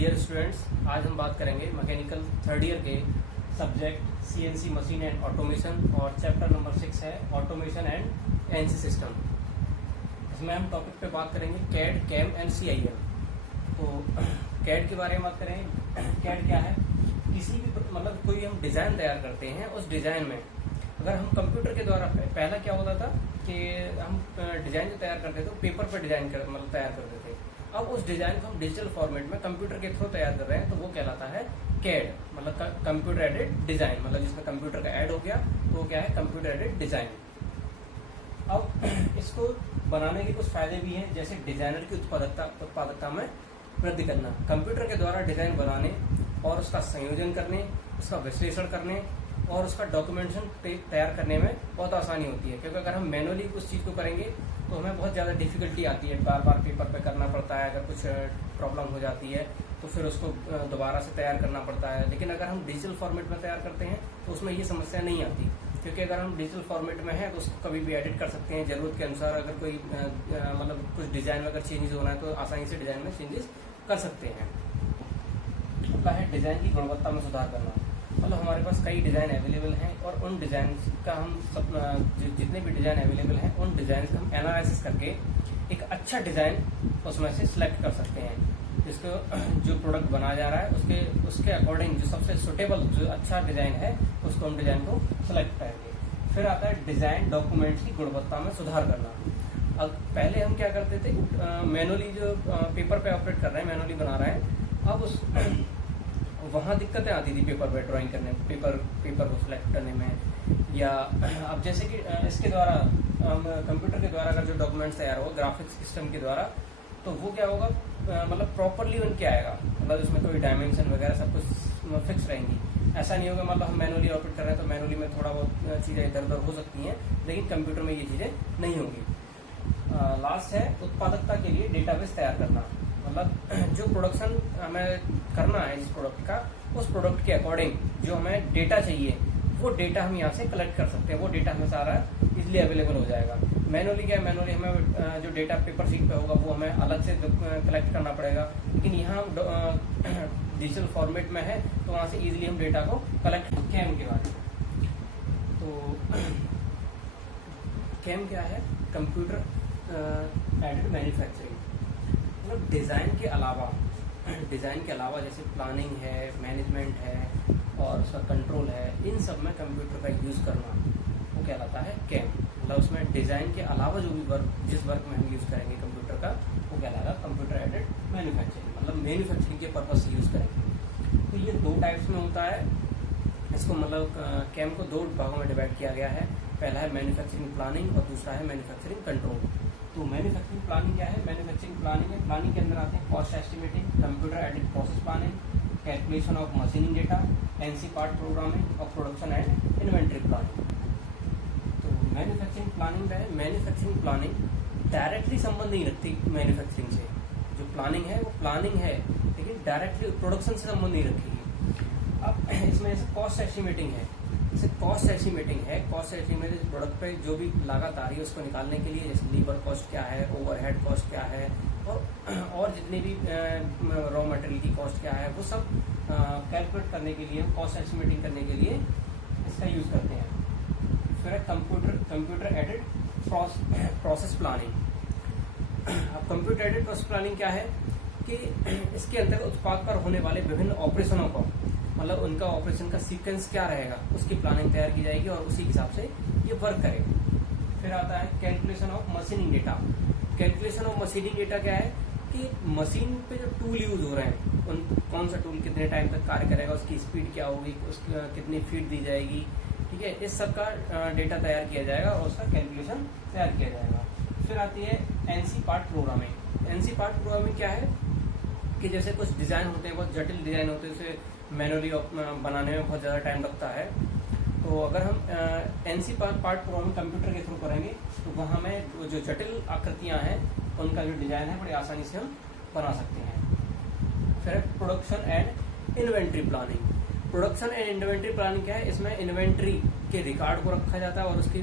Dear students, आज हम बात करेंगे मैकेनिकल थर्ड ईयर के subject CNC machine and automation और चैप्टर नंबर 6 है ऑटोमेशन एंड एनसी सिस्टम। इसमें हम टॉपिक पे बात करेंगे कैड, कैम एंड सीआईएल। तो कैड के बारे में बात करेंगे। कैड क्या है? किसी भी मतलब कोई हम डिज़ाइन तैयार करते हैं, उस डिज़ाइन में अगर हम कंप्यूटर के द्वारा, पहला क्या होता था कि हम डिज़ाइन जो तैयार करते थे तो पेपर पर डिज़ाइन तैयार करते थे। अब उस डिज़ाइन को हम डिजिटल फॉर्मेट में कंप्यूटर के थ्रू तैयार कर रहे हैं, तो वो कहलाता है कैड, मतलब कंप्यूटर एडेड डिज़ाइन। मतलब जिसमें कंप्यूटर का ऐड हो गया तो वो क्या है? Computer aided design. अब इसको बनाने के कुछ फायदे भी हैं, जैसे डिज़ाइनर की उत्पादकता में वृद्धि करना। कंप्यूटर के द्वारा डिज़ाइन बनाने और उसका संयोजन करने, उसका विश्लेषण करने और उसका डॉक्यूमेंटेशन तैयार करने में बहुत आसानी होती है, क्योंकि अगर हम मैनुअली उस चीज़ को करेंगे तो हमें बहुत ज़्यादा डिफिकल्टी आती है, बार बार पेपर पे करना पड़ता है। अगर कुछ प्रॉब्लम हो जाती है तो फिर उसको दोबारा से तैयार करना पड़ता है। लेकिन अगर हम डिजिटल फॉर्मेट में तैयार करते हैं तो उसमें ये समस्या नहीं आती, क्योंकि अगर हम डिजिटल फॉर्मेट में है तो उसको कभी भी एडिट कर सकते हैं ज़रूरत के अनुसार। अगर कोई मतलब कुछ डिज़ाइन में अगर चेंजेस होना है तो आसानी से डिज़ाइन में चेंजेस कर सकते हैं। अगला है डिज़ाइन की गुणवत्ता में सुधार करना। मतलब हमारे पास कई डिज़ाइन अवेलेबल हैं और उन डिज़ाइन का हम सब जितने भी डिज़ाइन अवेलेबल हैं उन डिज़ाइन का हम एनालिसिस करके एक अच्छा डिज़ाइन उसमें से सिलेक्ट कर सकते हैं, जिसको जो प्रोडक्ट बनाया जा रहा है उसके अकॉर्डिंग जो सबसे सुटेबल, जो अच्छा डिज़ाइन है उसको हम डिज़ाइन को सिलेक्ट करेंगे। फिर आता है डिज़ाइन डॉक्यूमेंट्स की गुणवत्ता में सुधार करना। अब पहले हम क्या करते थे, मैनुअली जो पेपर पे ऑपरेट कर रहे हैं, मैनुअली बना रहे हैं, अब उस वहाँ दिक्कतें आती थी पेपर पे ड्राइंग करने, पेपर को सिलेक्ट करने में। या अब जैसे कि इसके द्वारा कंप्यूटर के द्वारा अगर जो डॉक्यूमेंट्स तैयार होगा ग्राफिक्स सिस्टम के द्वारा, तो वो क्या होगा, मतलब प्रॉपरली बन के आएगा। मतलब उसमें कोई डायमेंशन वगैरह सब कुछ फिक्स रहेंगी। ऐसा नहीं होगा मतलब हम मैनुअली ऑपरेट कर रहे हैं तो मैनुअली में थोड़ा बहुत चीज़ें इधर उधर हो सकती हैं, लेकिन कंप्यूटर में ये चीज़ें नहीं होंगी। लास्ट है उत्पादकता के लिए डेटाबेस तैयार करना। मतलब जो प्रोडक्शन हमें करना है इस प्रोडक्ट का, उस प्रोडक्ट के अकॉर्डिंग जो हमें डेटा चाहिए वो डेटा हम यहाँ से कलेक्ट कर सकते हैं। वो डेटा हमें सारा इजीली अवेलेबल हो जाएगा। मैनुअली क्या है, मैनुअली हमें जो डेटा पेपर शीट पे होगा वो हमें अलग से कलेक्ट करना पड़ेगा, लेकिन यहाँ डिजिटल फॉर्मेट में है तो वहाँ से इजीली हम डेटा को कलेक्ट। कैम के बारे में, तो कैम क्या है? Computer aided manufacturing. मतलब डिज़ाइन के अलावा जैसे प्लानिंग है, मैनेजमेंट है और उसका कंट्रोल है, इन सब में कंप्यूटर का यूज़ करना वो कहलाता है कैम। मतलब उसमें डिज़ाइन के अलावा जो भी जिस वर्क में हम यूज़ करेंगे कंप्यूटर का, वो कहलाएगा कंप्यूटर एडेड मैन्युफैक्चरिंग। मतलब मैन्युफैक्चरिंग के पर्पज से यूज़ करेंगे। तो ये दो टाइप्स में होता है। इसको मतलब कैम को दो भागों में डिवाइड किया गया है। पहला है मैन्युफैक्चरिंग प्लानिंग और दूसरा है मैन्युफैक्चरिंग कंट्रोल। तो मैन्युफैक्चरिंग प्लानिंग क्या है? मैन्युफैक्चरिंग प्लानिंग है, प्लानिंग के अंदर आते हैं cost estimating, computer aided process planning, calculation of machining data, NC part programming और प्रोडक्शन एंड इन्वेंट्री प्लानिंग। तो मैन्युफैक्चरिंग प्लानिंग क्या है? मैन्युफैक्चरिंग प्लानिंग डायरेक्टली संबंध नहीं रखती मैन्युफैक्चरिंग से। जो प्लानिंग है वो प्लानिंग है, लेकिन डायरेक्टली प्रोडक्शन से संबंध नहीं रखेगी। अब इसमें कॉस्ट एस्टिमेटिंग है, जैसे कॉस्ट एस्टिमेटिंग है, कॉस्ट एस्टिमेटिंग प्रोडक्ट पे जो भी लागत आ रही है उसको निकालने के लिए, जैसे लीबर कॉस्ट क्या है, ओवरहेड कॉस्ट क्या है और जितनी भी रॉ मटेरियल की कॉस्ट क्या है, वो सब कैलकुलेट करने के लिए, कॉस्ट एस्टिमेटिंग करने के लिए इसका यूज़ करते हैं। फिर कंप्यूटर एडेड प्रोसेस प्लानिंग। अब कंप्यूटर एडेड प्रोसेस प्लानिंग क्या है कि इसके अंतर्गत उत्पाद पर होने वाले विभिन्न ऑपरेशनों को, मतलब उनका ऑपरेशन का सीक्वेंस क्या रहेगा, उसकी प्लानिंग तैयार की जाएगी और उसी हिसाब से ये वर्क करेगा। फिर आता है calculation of machining data. Calculation of machining data क्या है कि मशीन पे जो टूल यूज हो रहे हैं, कौन सा टूल कितने टाइम तक कार्य करेगा, उसकी स्पीड क्या होगी, उसकी कितनी फीड दी जाएगी, ठीक है, इस सब का डेटा तैयार किया जाएगा और उसका कैलकुलेशन तैयार किया जाएगा। फिर आती है NC part programming. NC part programming क्या है कि जैसे कुछ डिज़ाइन होते हैं, बहुत जटिल डिज़ाइन होते हैं, उसे मैनुअली बनाने में बहुत ज़्यादा टाइम लगता है। तो अगर हम एनसी पार्ट प्रोग्रामिंग कंप्यूटर के थ्रू करेंगे तो वहाँ में जो जटिल आकृतियाँ हैं उनका जो डिज़ाइन है बड़ी आसानी से हम बना सकते हैं। फिर production and inventory planning. Production and inventory planning क्या है? इसमें इन्वेंट्री के रिकॉर्ड को रखा जाता है और उसकी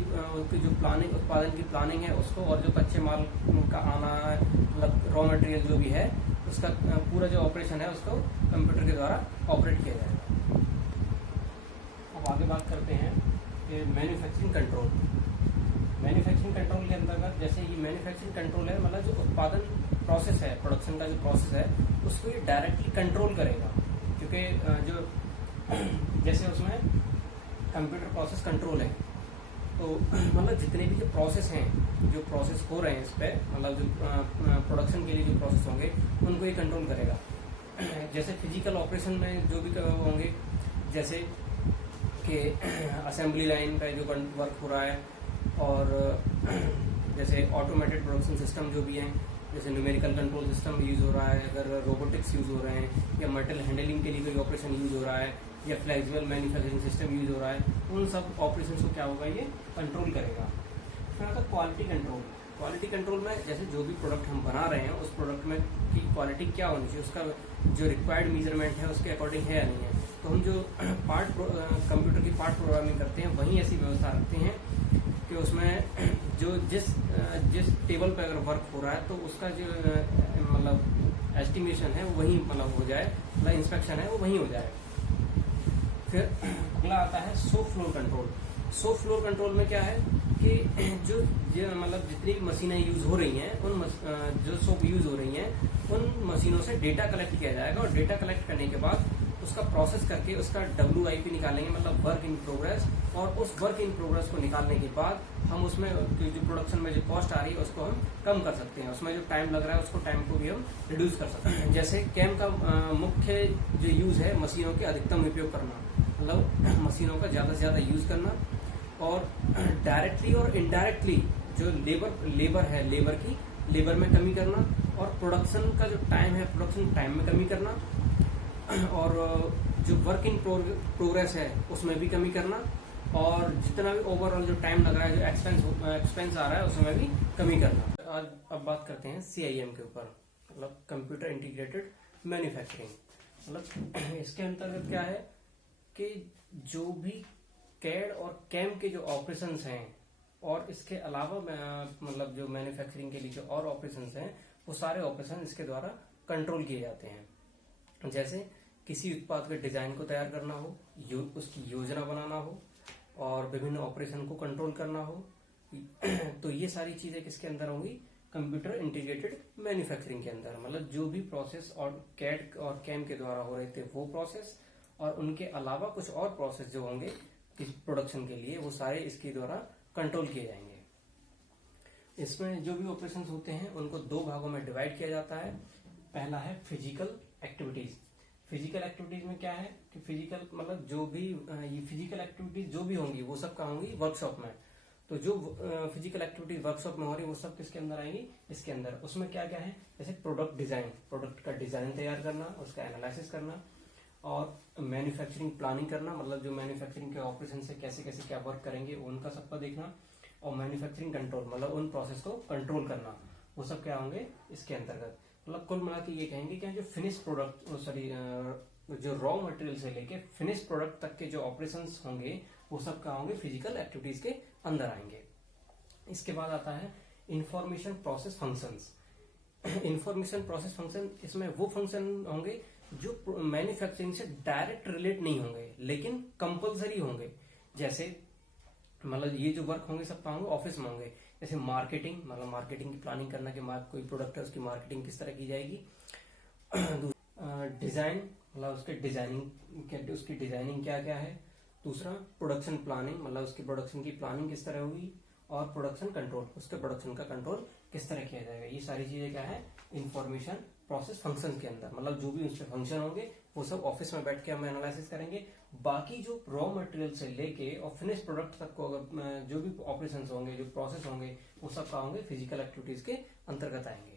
जो प्लानिंग, उत्पादन की प्लानिंग है उसको, और जो कच्चे माल का आना है, मतलब रॉ मटेरियल जो भी है उसका पूरा जो ऑपरेशन है उसको कंप्यूटर के द्वारा ऑपरेट किया जाएगा। अब आगे बात करते हैं कि मैन्युफैक्चरिंग कंट्रोल। मैन्युफैक्चरिंग कंट्रोल के अंतर्गत जैसे ये मैन्युफैक्चरिंग कंट्रोल है, मतलब जो उत्पादन प्रोसेस है, प्रोडक्शन का जो प्रोसेस है उसको ये डायरेक्टली कंट्रोल करेगा, क्योंकि जो जैसे उसमें कंप्यूटर प्रोसेस कंट्रोल है, तो मतलब जितने भी जो प्रोसेस हैं, जो प्रोसेस हो रहे हैं इस पर, मतलब जो प्रोडक्शन के लिए जो प्रोसेस होंगे उनको ये कंट्रोल करेगा। जैसे फिजिकल ऑपरेशन में जो भी होंगे, जैसे कि असेंबली लाइन पे जो वर्क हो रहा है, और जैसे ऑटोमेटेड प्रोडक्शन सिस्टम जो भी हैं, जैसे न्यूमेरिकल कंट्रोल सिस्टम यूज हो रहा है, अगर रोबोटिक्स यूज हो रहे हैं, या मटेरियल हैंडलिंग के लिए कोई ऑपरेशन यूज हो रहा है, या फ्लेक्सिबल मैन्युफैक्चरिंग सिस्टम यूज हो रहा है, उन सब ऑपरेशन को क्या होगा, ये कंट्रोल करेगा। फिर आता क्वालिटी कंट्रोल। क्वालिटी कंट्रोल में जैसे जो भी प्रोडक्ट हम बना रहे हैं उस प्रोडक्ट में की क्वालिटी क्या होनी चाहिए, उसका जो रिक्वायर्ड मेजरमेंट है उसके अकॉर्डिंग है या नहीं है। तो हम जो कंप्यूटर की पार्ट प्रोग्रामिंग करते हैं वहीं ऐसी व्यवस्था रखते हैं कि उसमें जो जिस टेबल पर अगर वर्क हो रहा है तो उसका जो मतलब एस्टिमेशन है वो वहीं मतलब हो जाए, मतलब इंस्पेक्शन है वो वहीं हो जाए। फिर अगला आता है show floor control. Show floor control में क्या है कि जो मतलब जितनी मशीनें यूज हो रही हैं, उन जो सोप यूज हो रही हैं उन मशीनों से डेटा कलेक्ट किया जाएगा, और डेटा कलेक्ट करने के बाद उसका प्रोसेस करके उसका WIP निकालेंगे, मतलब वर्क इन प्रोग्रेस। और उस वर्क इन प्रोग्रेस को निकालने के बाद हम उसमें जो प्रोडक्शन में जो कॉस्ट आ रही है उसको हम कम कर सकते हैं, उसमें जो टाइम लग रहा है उसको टाइम को भी हम रिड्यूस कर सकते हैं। जैसे कैम का मुख्य जो यूज है मशीनों के अधिकतम उपयोग करना, मतलब मशीनों का ज्यादा से ज्यादा यूज करना, और डायरेक्टली और इनडायरेक्टली जो लेबर है, लेबर में कमी करना, और प्रोडक्शन का जो टाइम है प्रोडक्शन टाइम में कमी करना, और जो वर्क इन प्रोग्रेस है उसमें भी कमी करना, और जितना भी ओवरऑल जो टाइम लग रहा है, जो एक्सपेंस आ रहा है उसमें भी कमी करना। आज अब बात करते हैं CIM के ऊपर, मतलब कंप्यूटर इंटीग्रेटेड मैन्युफैक्चरिंग। मतलब इसके अंतर्गत क्या है कि जो भी कैड और कैम के जो ऑपरेशंस हैं, और इसके अलावा मतलब जो मैन्युफैक्चरिंग के लिए जो और ऑपरेशंस हैं, वो सारे ऑपरेशन इसके द्वारा कंट्रोल किए जाते हैं। जैसे किसी उत्पाद के डिजाइन को तैयार करना हो, उसकी योजना बनाना हो, और विभिन्न ऑपरेशन को कंट्रोल करना हो, तो ये सारी चीजें किसके अंदर होंगी, कंप्यूटर इंटीग्रेटेड मैन्युफैक्चरिंग के अंदर। मतलब जो भी प्रोसेस और कैड और कैम के द्वारा हो रहे थे वो प्रोसेस, और उनके अलावा कुछ और प्रोसेस जो होंगे इस प्रोडक्शन के लिए, वो सारे इसके द्वारा कंट्रोल किए जाएंगे। इसमें जो भी ऑपरेशंस होते हैं उनको दो भागों में डिवाइड किया जाता है। पहला है फिजिकल एक्टिविटीज। फिजिकल एक्टिविटीज में क्या है कि फिजिकल मतलब जो भी ये फिजिकल एक्टिविटीज जो भी होंगी वो सब कहाँ होंगी, वर्कशॉप में। तो जो फिजिकल एक्टिविटीज वर्कशॉप में हो रही है वो सब किसके अंदर आएंगी, इसके अंदर। उसमें क्या क्या है, जैसे प्रोडक्ट डिजाइन, प्रोडक्ट का डिजाइन तैयार करना, उसका एनालिसिस करना, और मैन्युफैक्चरिंग प्लानिंग करना, मतलब जो मैन्युफैक्चरिंग के ऑपरेशन से कैसे कैसे क्या वर्क करेंगे उनका सबका देखना, और मैन्युफैक्चरिंग कंट्रोल मतलब उन प्रोसेस को कंट्रोल करना, वो सब क्या होंगे इसके अंतर्गत। मतलब कुल मिला के ये कहेंगे कि जो फिनिश प्रोडक्ट जो रॉ मटेरियल से लेके फिनिश प्रोडक्ट तक के जो ऑपरेशंस होंगे वो सब क्या होंगे, फिजिकल एक्टिविटीज के अंदर आएंगे। इसके बाद आता है information process functions. Information process function, इसमें वो फंक्शन होंगे जो मैन्युफैक्चरिंग से डायरेक्ट रिलेट नहीं होंगे लेकिन कंपलसरी होंगे। जैसे मतलब ये जो वर्क होंगे सब होंगे ऑफिस में होंगे। जैसे मार्केटिंग, मतलब मार्केटिंग की प्लानिंग करना कि कोई प्रोडक्ट है उसकी मार्केटिंग किस तरह की जाएगी। डिजाइन, मतलब उसकी डिजाइनिंग क्या क्या है। दूसरा प्रोडक्शन प्लानिंग, मतलब उसकी प्रोडक्शन की प्लानिंग किस तरह होगी। और प्रोडक्शन कंट्रोल, उसके प्रोडक्शन का कंट्रोल किस तरह किया जाएगा। ये सारी चीजें क्या है, इंफॉर्मेशन प्रोसेस फंक्शन के अंदर। मतलब जो भी उसके फंक्शन होंगे वो सब ऑफिस में बैठ के हम एनालिसिस करेंगे। बाकी जो रॉ मटेरियल से लेके और फिनिश प्रोडक्ट तक को अगर जो भी ऑपरेशंस होंगे, जो प्रोसेस होंगे, वो सब का होंगे फिजिकल एक्टिविटीज के अंतर्गत आएंगे।